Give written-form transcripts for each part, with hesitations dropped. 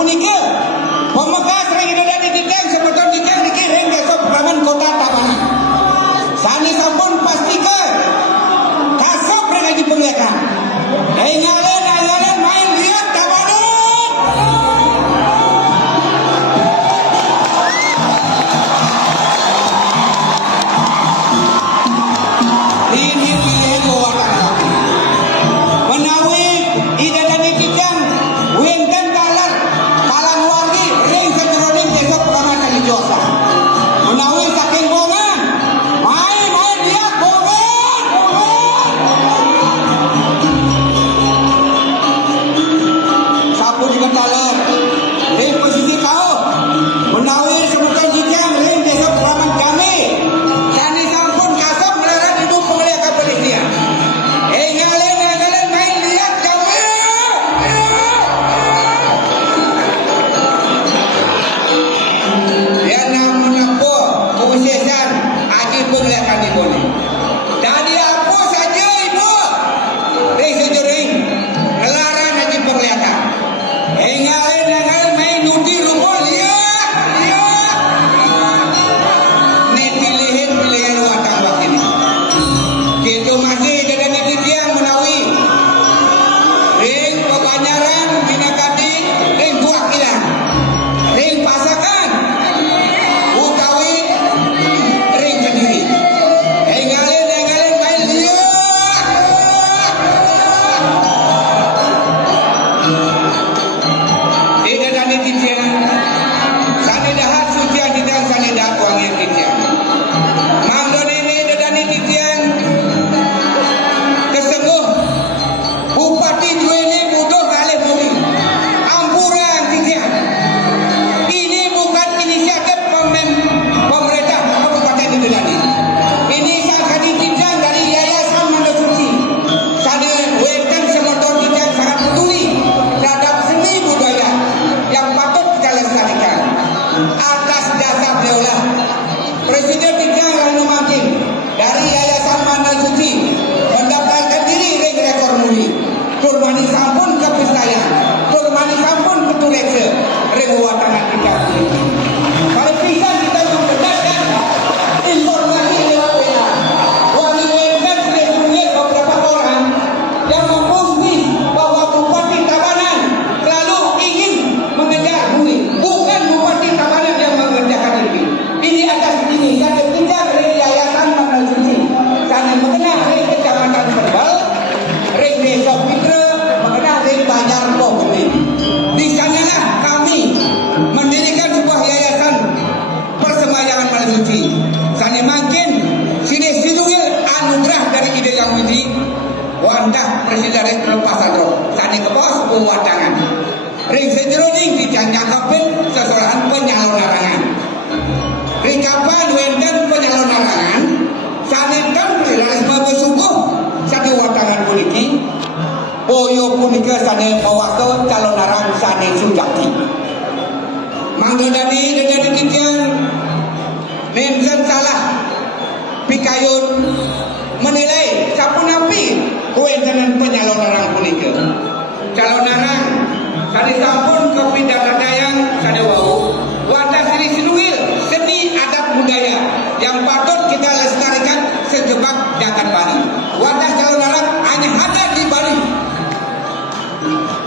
punika pemekas ring dan dititang sebetul ditang dikiring ke Praman Kota Tabanan. Sani sampun pastikan kasop ring di penglihakan. Ngalen main lihat Tabanan. Ini menawi ida dan dititang wenten talar kalang wargi ring sejeroning desa Praman Kalijosa. Menawi saking bongan main lihat bongan. Sapu juga talar ring posisi kau menawi sebutan jikang ring desa Praman kami sani sampun kasap melarat hidup penglihakan penelitian. Ngalen main lihat kami. Dia namun apa kewisesan aji penglihakan ibu ni. Jadi apa saja ibu ring sejering ngelaran aji penglihakan. Ngalen main nudi rupa lihat. Ni pilihan watang waktu ini. Kita masih ada di tiang menawi ring Kebanyaran Minakadi ring Buah Kilang ring Pasakan utawi ring Kediri. Ngalen main lihat. Tidak ada di tiang sani dahat suci ditang sani dahat wangi di tiang. Mangdon ini ada di tiang keseguh Bupati Juwene Budoh Galih Bumi Ampuran Tiga. Ini bukan inisiatif pemerintah Kabupaten Indradani. Ini sangat ditindang dari Yayasan Manda Suci. Sana weten semotor kita sangat peduli terhadap seni budaya yang patut kita lestarikan. Atas dasar beliaulah Presiden Tiga Ranu Makin dari Yayasan Manda Suci mendaftarkan diri ring rekor muri. Turmani sampun ke Pistayan, turmani sampun ke Tulekse, ring watangan kita. Kalau pisah kita mendapatkan informasi lewat WA. Wangi wetan sudah punya beberapa orang yang mengungsi bahwa Bupati Tabanan selalu ingin mengejar muri. Bukan Bupati Tabanan yang mengerjakan ini. Ini atas ini yang dikejar ring Yayasan Manda Suci. Sana mengenal ring Kecamatan Serbal, ring Desa Fitra, mengenal ring Banjar Pokokni. Di sanalah kami mendirikan sebuah yayasan persemayangan Manda Suci. Sana makin sini sidungil anugerah dari ide yang ini. Wandah Presiden ring Pasatro. Sana ke bawah pewatangan. Ring sejeroning dijanjangkapin seseorang penyalon larangan. Ring kapan wenten penyalon larangan. Sanekan realisme bersungguh satu watangan puniki boyo punika sane mewakil calon narang sane sujati. Mangdodani dan ditikian mention salah pikayun menilai sapunapi kuentenan penyalon narang punika. Calon narang sane sampun kepindah dadayang sane wau wadah sini sinungil seni adat budaya yang patut kita lestarikan sejebak jagat Bali. Wadah calon narang hanya ada di Bali.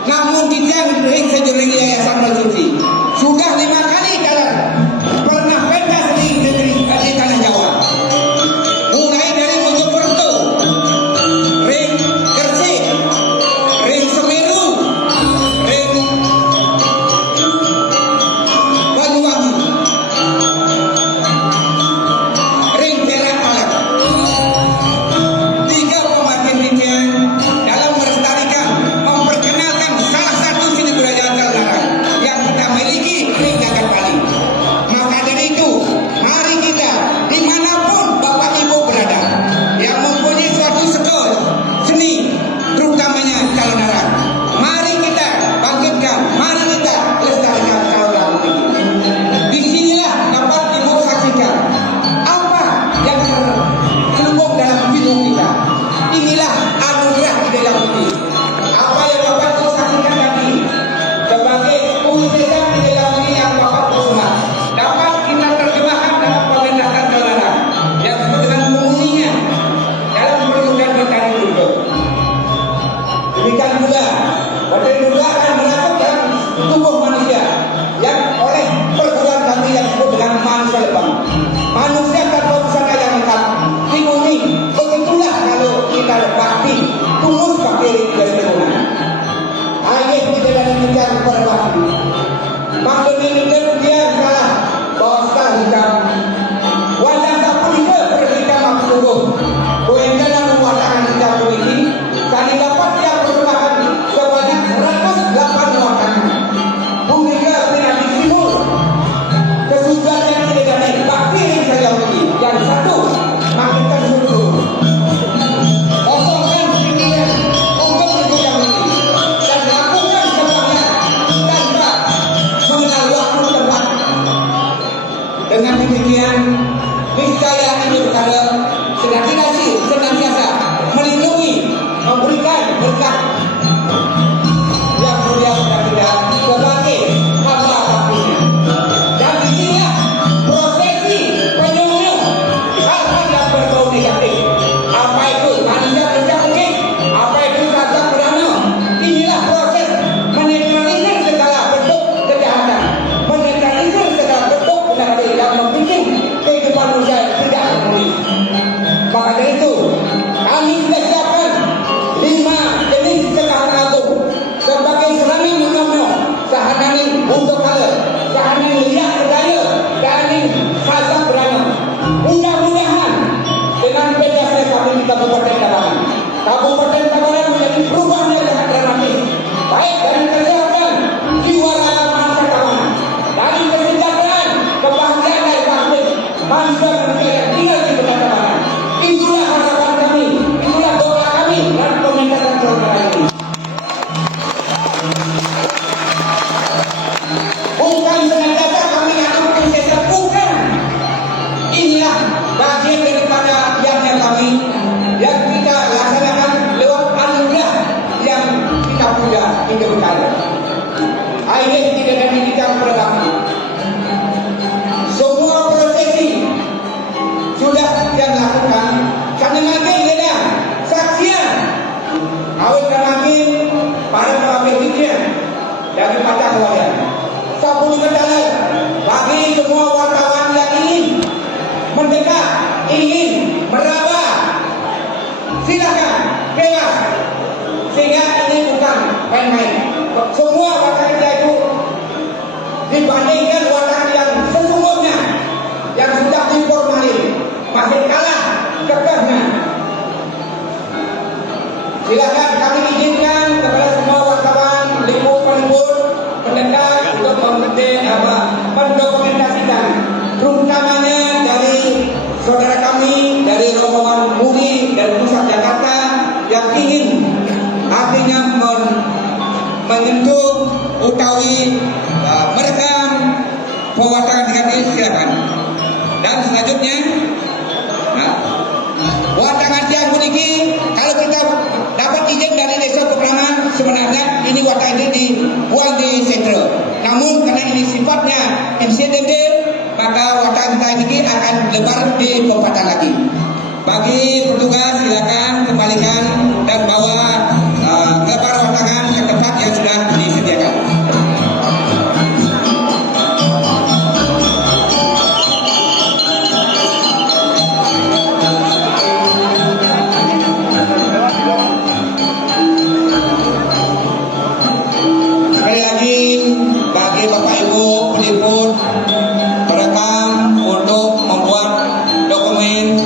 Namun kita ring sejering Yayasan Manda Suci sudah 5 kali dalam pernah pentas di negeri di tanah Jawa. Mulai dari Mojokerto, ring Gresik, ring Semeru, ring bawah. Maknanya dia salah bawah hitam. Wadah sapul ke perhentikan makhluk. Koen dalam watakan hitam ini kami dapat yang perkembangan sebanyak 108 watakan. Mereka tidak disimul kesudahan yang tidak ada bakti yang saya uji. Yang satu makinkan dulu. Kosongkan pikiran untuk itu yang ini dan lakukan semuanya tanpa mengenal waktu tempat. Dengan demikian niscaya ini perkara senantiasa melindungi, memberikan berkat yang mulia kepada kita sebagai hamba baktinya. Dan di sini prosesi penyembuh hal-hal yang berbau negatif. Apa itu manusia mencakupkan? Apa itu rasa perdana? Inilah proses menetralisir segala bentuk kejahatan, menetralisir segala bentuk penyakit yang membikin kehidupan manusia tidak harmonis. Maka dari itu kami sudah siapkan 5 jenis kejahatan agung sebagai serangan mengamuk sahanani untuk kala, sahanani lihat berdaya, sahanani khasab berana. Mudah-mudahan dengan kerjasama kami di Kabupaten Tabanan menjadi perubahan yang sangat dramatis, baik dari kesehatan, jiwa raga manusia Tabanan, dari kesejahteraan, kebahagiaan dari bangsa manusia yang tinggal di Kota Tabanan. Itulah harapan kami, itulah doa kami dan pemerintahan saudara ini. Bukan senantiasa kami lakukan sesa, bukan. Inilah bagian daripada yang kami yang kita laksanakan lewat anugerah yang kita punya hingga berkala. Akhirnya tidak ada didikan kepada kami. Semua prosesi sudah yang lakukan karena makin beda saksian awet makin para pemimpin hikmah dari patah keluarga 10 kendaraan bagi semua wartawan yang ingin mendekat, ingin meraba, silakan bebas, sehingga ini bukan main-main. Semua wartawan itu dibandingkan wartawan yang sesungguhnya yang sudah diformalin masih kalah kekehnya. Silakan kami izinkan kepada semua wartawan, peliput, pendekat untuk mendokumentasikan, terutamanya dari saudara kami dari rombongan MUI dari pusat Jakarta yang ingin artinya menyentuh utawi merekam pewartaan negatif, silakan. Dan selanjutnya watangan tiang kuniki, kalau kita dapat izin dari desa Pekraman, sebenarnya ini watangan ini dibuang di sentral. Namun karena ini sifatnya insidental, maka watangan kita ini akan lebar di perempatan lagi. Bagi petugas silakan kembalikan dan bawa lebar watangan ke tempat yang sudah disediakan. Bagi Bapak Ibu peliput, perekam untuk membuat dokumen,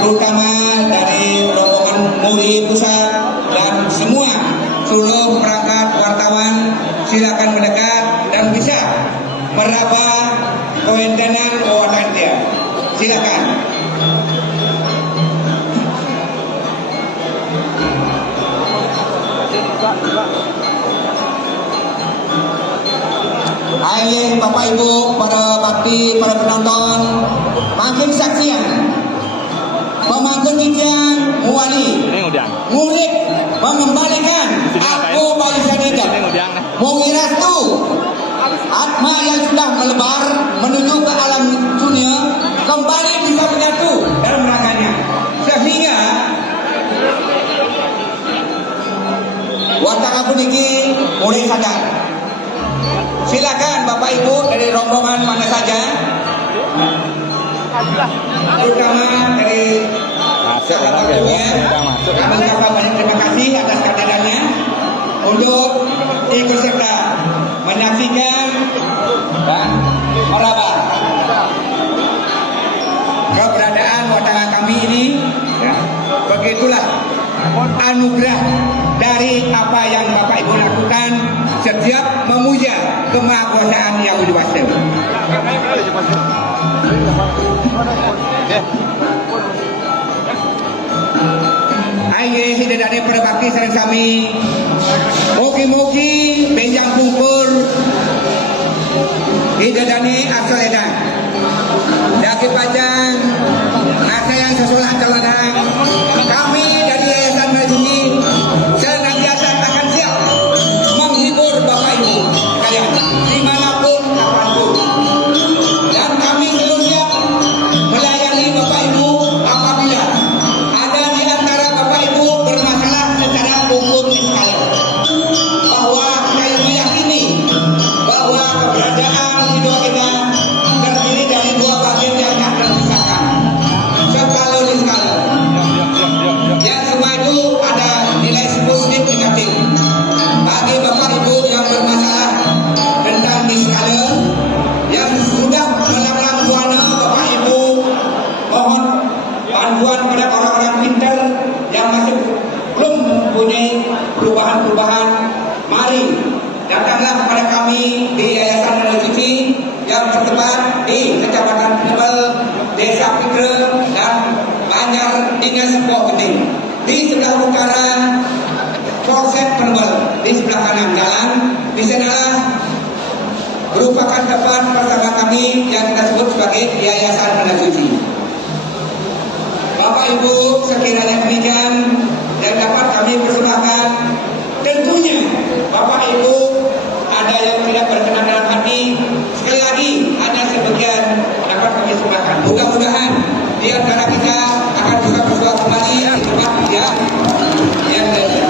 terutama dari rombongan MUI pusat dan semua seluruh perangkat wartawan, silakan mendekat dan bisa meraba kewenangan kekuatan dia. Silakan. Akhirnya Bapak Ibu, para bakti, para penonton, makin saksian memangkin tiang muali murid mengembalikan aku barisan itu mengiras tu atma yang sudah melebar menuju ke alam dunia kembali bisa menyatu dalam rangkanya, sehingga wataka puniki mulai sadar. Silakan Bapak Ibu dari rombongan mana saja, terutama dari sahabat dunia, kami ucapkan banyak terima kasih atas kehadirannya untuk ikut serta menyaksikan dan meraba keberadaan wacana kami ini. Ya, begitulah anugerah dari apa yang Bapak Ibu lakukan setiap memuja kemahakuasaan Yang Widi Wasa. Aye hidadane pada bakti sareng sami. Mugi-mugi benjang pungkur hidadane asoledan. Daki panjang asa yang sesulah teladang. Kami dari Yayasan Marzuki senantiasa akan siap menghibur Bapak Ibu sekalian dimanapun kapanpun. Dan kami selalu siap melayani Bapak Ibu apabila ada di antara Bapak Ibu bermasalah secara hukum sekalian. Bahwa saya meyakini bahwa keberadaan hidup kita terdiri dari dua bagian yang tak terpisahkan. Skala di skala. Yang semua itu ada nilai positif negatif. Bagi Bapak Ibu yang bermasalah tentang di skala yang sudah melanglang buana Bapak Ibu, mohon bantuan pada orang-orang pintar yang masih belum mempunyai perubahan-perubahan. Mari datanglah kepada kami di Yayasan Marzuki yang tersebar di Kecamatan Penebel, Desa Pikre, dan Banjar Dinas Buah Keting. Di sebelah utara Polsek Penebel, di sebelah kanan jalan, di sanalah merupakan tempat bersama kami yang kita sebut sebagai Yayasan Marzuki. Bapak Ibu sekiranya demikian yang dapat kami persembahkan. Tentunya Bapak Ibu ada yang tidak berkenan dalam hati, sekali lagi ada sebagian dapat kami persembahkan. Mudah-mudahan di antara kita akan juga berdoa kembali di tempat yang lain.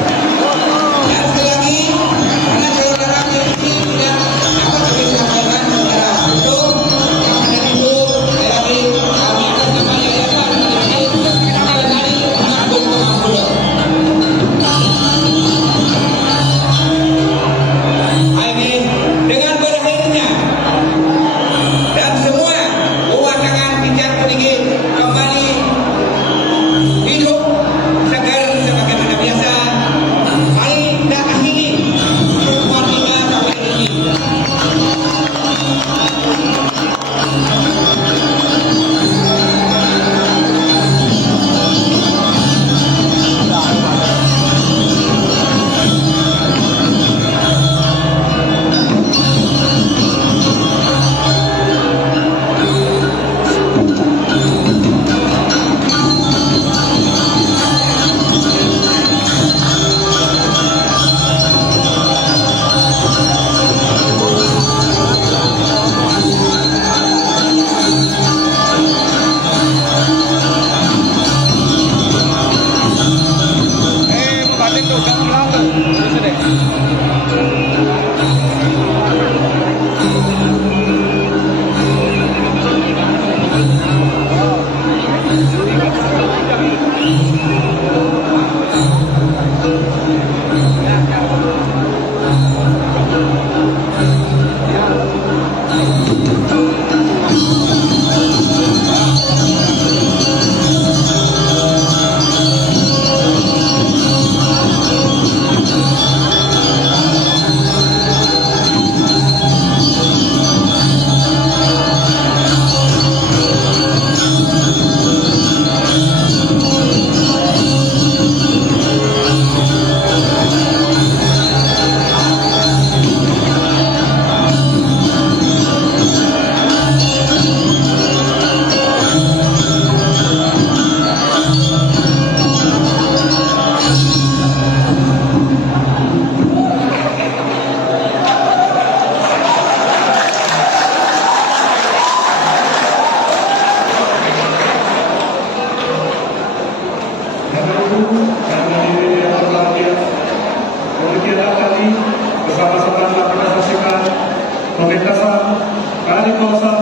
Dan sekali lagi karena saudara ini tidak dapat kami sampaikan secara utuh, karena itu sekali lagi kami atas nama Yayasan Marzuki mengagung mengampuni. Dengan berakhirnya dan semua pewatangan pijat peninggi kembali hidup segar sebagaimana biasa, mari kita akhiri pertemuan kita sampai di sini. bersama-sama melakukan pementasan Kali Kosa